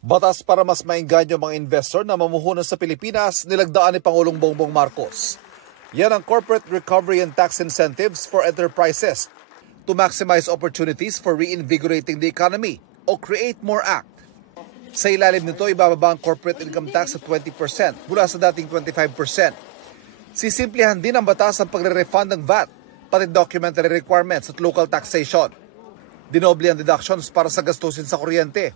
Batas para mas maengganyo mga investor na mamuhunan sa Pilipinas nilagdaan ni Pangulong Bongbong Marcos. Yan ang Corporate Recovery and Tax Incentives for Enterprises to maximize opportunities for reinvigorating the economy o Create More Act. Sa ilalim nito, ibababa ang corporate income tax sa 20% mula sa dating 25%. Sisimplihan din ang batas ang pagre-refund ng VAT, pati documentary requirements at local taxation. Dinoble ang deductions para sa gastusin sa kuryente.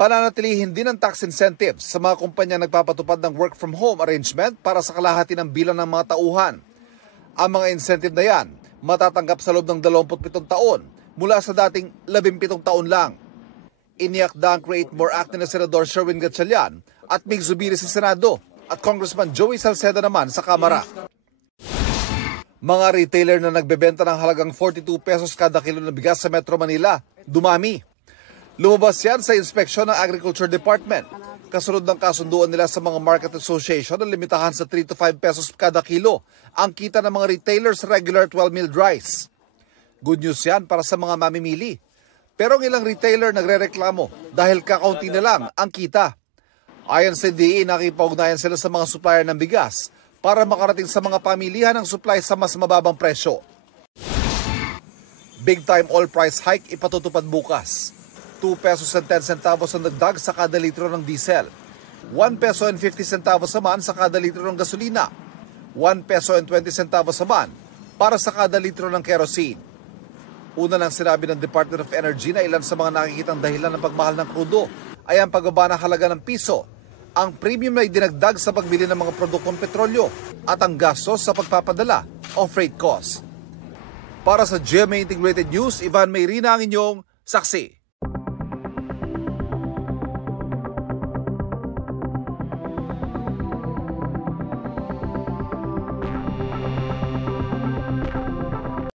Pananatilihin din ang tax incentives sa mga kumpanya nagpapatupad ng work from home arrangement para sa kalahati ng bilang ng mga tauhan. Ang mga incentive na yan matatanggap sa loob ng 27 taon mula sa dating 17 taon lang. Iniakda ang Create More Act ni Senador Sherwin Gatchalian at Mig Zubiri sa Senado at Congressman Joey Salceda naman sa Kamara. Mga retailer na nagbebenta ng halagang 42 pesos kada kilo ng bigas sa Metro Manila, dumami. Lumabas yan sa inspeksyon ng Agriculture Department. Kasunod ng kasunduan nila sa mga market association na limitahan sa 3 to 5 pesos kada kilo ang kita ng mga retailers regular 12 milled rice. Good news yan para sa mga mamimili. Pero ang ilang retailer nagrereklamo dahil kakaunti na lang ang kita. Ayon sa DA, nakipag-ugnayan sila sa mga supplier ng bigas para makarating sa mga pamilihan ng supply sa mas mababang presyo. Big time oil price hike ipatutupad bukas. 2 pesos and 10 centavos ang dagdag sa kada litro ng diesel. 1 peso and 50 centavos naman sa kada litro ng gasolina. 1 peso and 20 centavos naman para sa kada litro ng kerosene. Una nang sinabi ng Department of Energy na ilan sa mga nakikitang dahilan ng pagmahal ng krudo ay ang pagbaba ng halaga ng piso, ang premium na idinagdag sa pagbili ng mga produktong petrolyo at ang gastos sa pagpapadala o freight cost. Para sa GMA Integrated News, Ivan Mayrina ang inyong saksi.